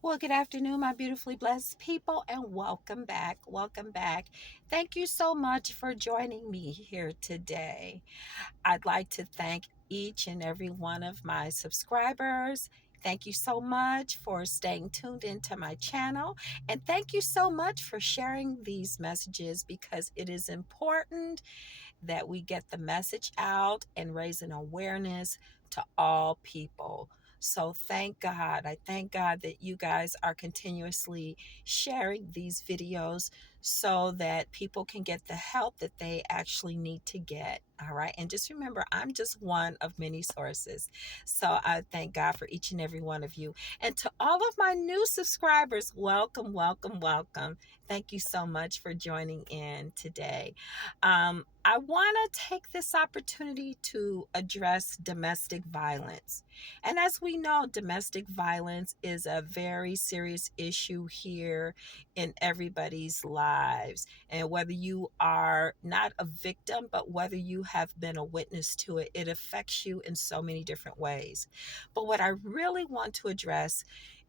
Well, good afternoon, my beautifully blessed people, and welcome back. Welcome back. Thank you so much for joining me here today. I'd like to thank each and every one of my subscribers. Thank you so much for staying tuned into my channel. And thank you so much for sharing these messages because it is important that we get the message out and raise an awareness to all people. So thank God. I thank God that you guys are continuously sharing these videos so that people can get the help that they actually need to get. All right. And just remember, I'm just one of many sources. So I thank God for each and every one of you. And to all of my new subscribers, welcome, welcome, welcome. Thank you so much for joining in today. I want to take this opportunity to address domestic violence. And as we know, domestic violence is a very serious issue here in everybody's lives. And whether you are not a victim, but whether you have been a witness to it, it affects you in so many different ways. But what I really want to address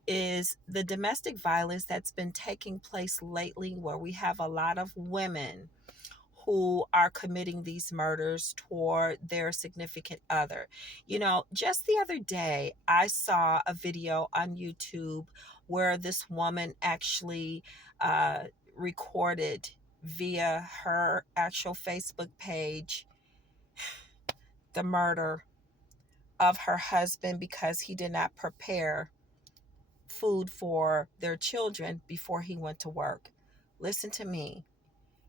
is the domestic violence that's been taking place lately, where we have a lot of women who are committing these murders toward their significant other. You know, just the other day, I saw a video on YouTube where this woman actually uh, recorded via her actual Facebook page the murder of her husband because he did not prepare food for their children before he went to work. Listen to me.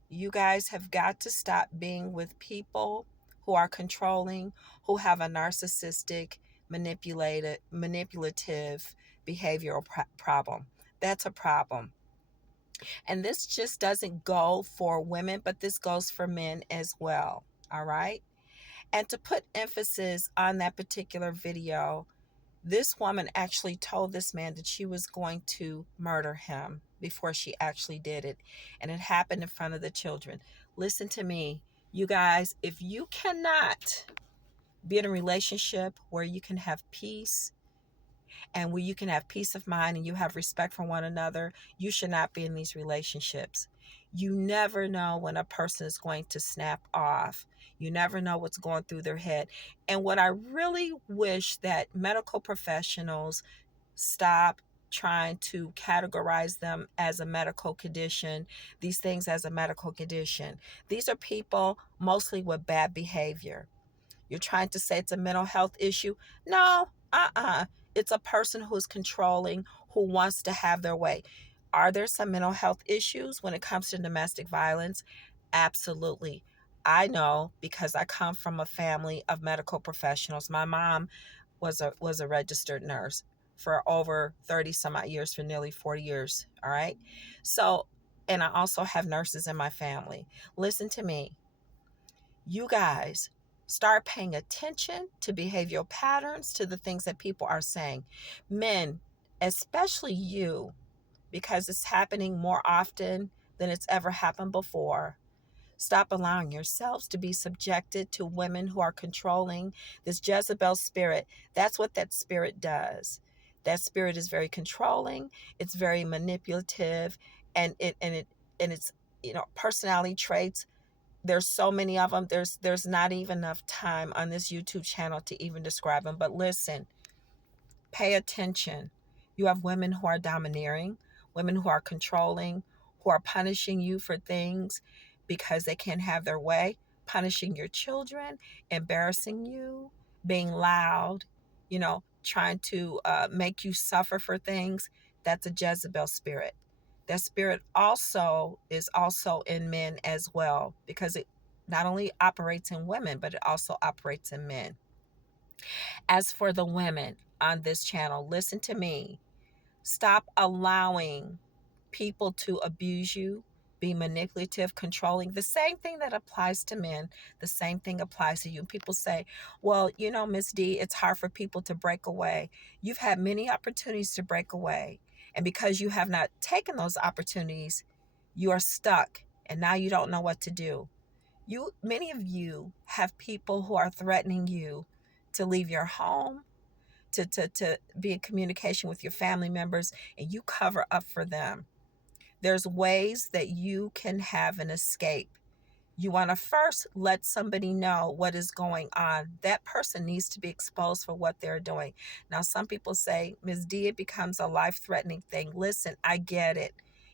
You guys have got to stop being with people who are controlling, who have a narcissistic, manipulative behavioral problem. That's a problem. And this just doesn't go for women, but this goes for men as well. All right. And to put emphasis on that particular video, this woman actually told this man that she was going to murder him before she actually did it. And it happened in front of the children. Listen to me, you guys, if you cannot be in a relationship where you can have peace and where you can have peace of mind and you have respect for one another, you should not be in these relationships. You never know when a person is going to snap off. You never know what's going through their head. And what I really wish that medical professionals stop trying to categorize them as a medical condition, these things as a medical condition. These are people mostly with bad behavior. You're trying to say it's a mental health issue? No, it's a person who's controlling, who wants to have their way. Are there some mental health issues when it comes to domestic violence? Absolutely. I know because I come from a family of medical professionals. My mom was a registered nurse for over 30 some odd years, for nearly 40 years. All right. So, and I also have nurses in my family. Listen to me. You guys start paying attention to behavioral patterns, to the things that people are saying. Men, especially you, because it's happening more often than it's ever happened before. Stop allowing yourselves to be subjected to women who are controlling. This Jezebel spirit, that's what that spirit does. That spirit is very controlling, it's very manipulative, and it's, you know, personality traits. There's so many of them. There's not even enough time on this YouTube channel to even describe them. But listen, pay attention. You have women who are domineering, women who are controlling, who are punishing you for things because they can't have their way, punishing your children, embarrassing you, being loud, you know, trying to make you suffer for things. That's a Jezebel spirit. That spirit also is also in men as well, because it not only operates in women, but it also operates in men. As for the women on this channel, listen to me. Stop allowing people to abuse you, be manipulative, controlling. The same thing that applies to men, the same thing applies to you. People say, well, you know, Miss D, it's hard for people to break away. You've had many opportunities to break away. And because you have not taken those opportunities, you are stuck and now you don't know what to do. Many of you have people who are threatening you to leave your home, to be in communication with your family members, and you cover up for them. There's ways that you can have an escape. You want to first let somebody know what is going on. That person needs to be exposed for what they're doing. Now, some people say, Ms. D, it becomes a life threatening thing. Listen, I get it.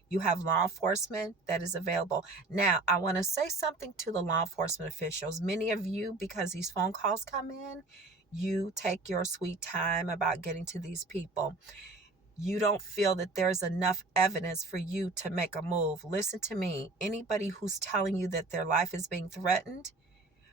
You have law enforcement that is available. Now, I want to say something to the law enforcement officials. Many of you, because these phone calls come in, you take your sweet time about getting to these people. You don't feel that there's enough evidence for you to make a move. Listen to me. Anybody who's telling you that their life is being threatened,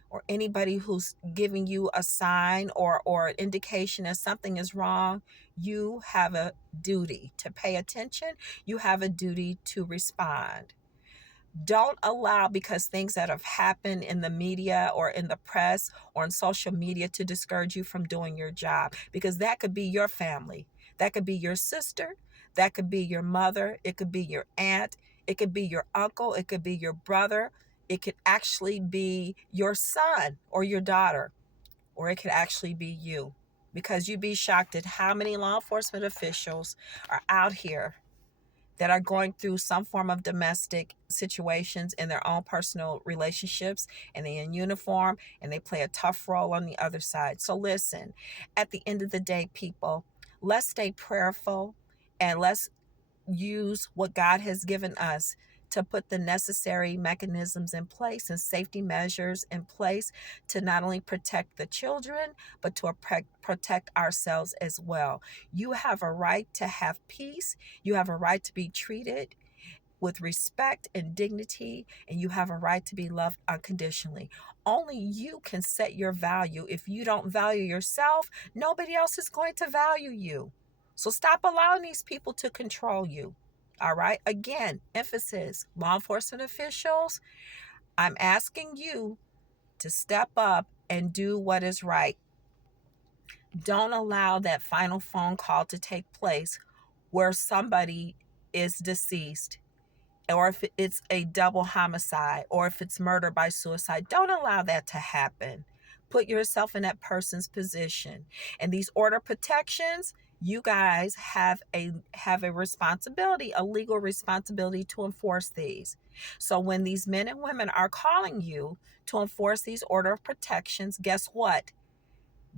or anybody who's giving you a sign or an indication that something is wrong, you have a duty to pay attention. You have a duty to respond. Don't allow, because things that have happened in the media or in the press or on social media, to discourage you from doing your job, because that could be your family. That could be your sister. That could be your mother. It could be your aunt. It could be your uncle. It could be your brother. It could actually be your son or your daughter, or it could actually be you, because you'd be shocked at how many law enforcement officials are out here that are going through some form of domestic situations in their own personal relationships, and they're in uniform and they play a tough role on the other side. So listen, at the end of the day, people, let's stay prayerful, and let's use what God has given us to put the necessary mechanisms in place and safety measures in place to not only protect the children, but to protect ourselves as well. You have a right to have peace. You have a right to be treated with respect and dignity, and you have a right to be loved unconditionally. Only you can set your value. If you don't value yourself, nobody else is going to value you. So stop allowing these people to control you. All right. Again, emphasis, law enforcement officials, I'm asking you to step up and do what is right. Don't allow that final phone call to take place where somebody is deceased, or if it's a double homicide, or if it's murder by suicide. Don't allow that to happen. Put yourself in that person's position. And these order protections, you guys have a responsibility, a legal responsibility to enforce these. So when these men and women are calling you to enforce these order of protections, guess what?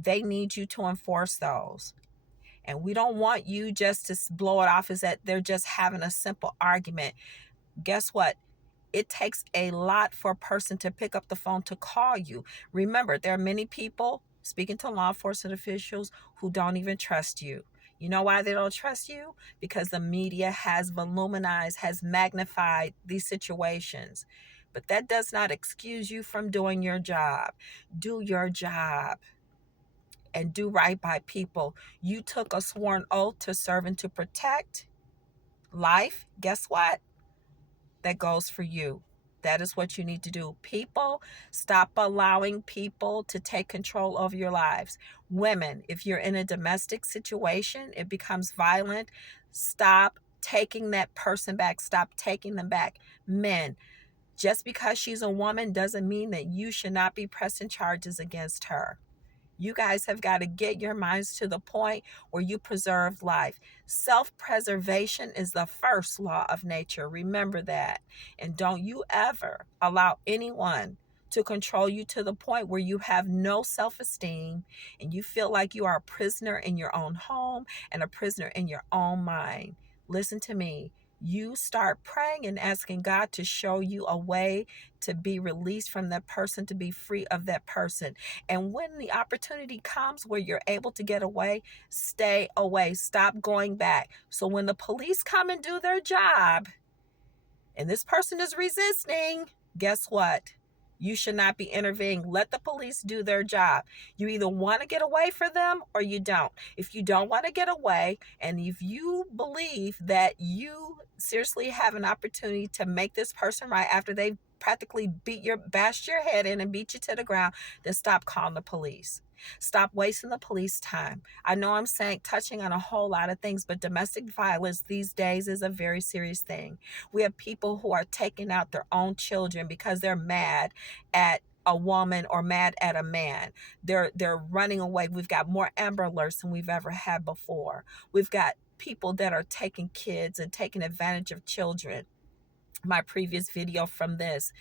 They need you to enforce those. And we don't want you just to blow it off as that they're just having a simple argument. Guess what? It takes a lot for a person to pick up the phone to call you. Remember, there are many people speaking to law enforcement officials who don't even trust you. You know why they don't trust you? Because the media has voluminized, has magnified these situations. But that does not excuse you from doing your job. Do your job and do right by people. You took a sworn oath to serve and to protect life. Guess what? That goes for you. That is what you need to do. People, stop allowing people to take control over your lives. Women, if you're in a domestic situation, it becomes violent, stop taking that person back. Stop taking them back. Men, just because she's a woman doesn't mean that you should not be pressing charges against her. You guys have got to get your minds to the point where you preserve life. Self-preservation is the first law of nature. Remember that. And don't you ever allow anyone to control you to the point where you have no self-esteem and you feel like you are a prisoner in your own home and a prisoner in your own mind. Listen to me. You start praying and asking God to show you a way to be released from that person, to be free of that person. And when the opportunity comes where you're able to get away, stay away. Stop going back. So when the police come and do their job and this person is resisting, guess what? You should not be intervening. Let the police do their job. You either want to get away from them or you don't. If you don't want to get away, and if you believe that you seriously have an opportunity to make this person right after they've practically bashed your head in and beat you to the ground, then stop calling the police. Stop wasting the police time. I know I'm touching on a whole lot of things, but domestic violence these days is a very serious thing. We have people who are taking out their own children because they're mad at a woman or mad at a man. They're running away. We've got more Amber Alerts than we've ever had before. We've got people that are taking kids and taking advantage of children. My previous video from this,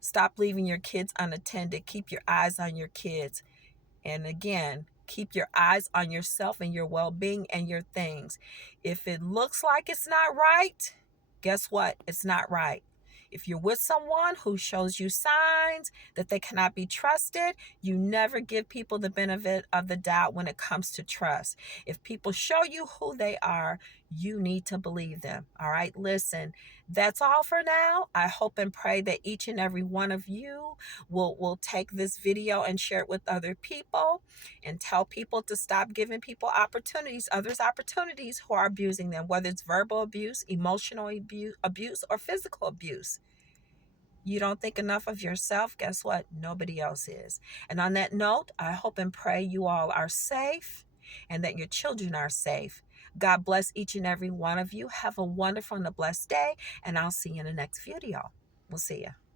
stop leaving your kids unattended. Keep your eyes on your kids. And again, keep your eyes on yourself and your well-being and your things. If it looks like it's not right, guess what? It's not right. If you're with someone who shows you signs that they cannot be trusted, you never give people the benefit of the doubt when it comes to trust. If people show you who they are, you need to believe them. All right, listen, that's all for now. I hope and pray that each and every one of you will take this video and share it with other people and tell people to stop giving people opportunities, others opportunities who are abusing them, whether it's verbal abuse, emotional abuse, or physical abuse. You don't think enough of yourself, guess what? Nobody else is. And on that note, I hope and pray you all are safe and that your children are safe. God bless each and every one of you. Have a wonderful and a blessed day, and I'll see you in the next video. We'll see you.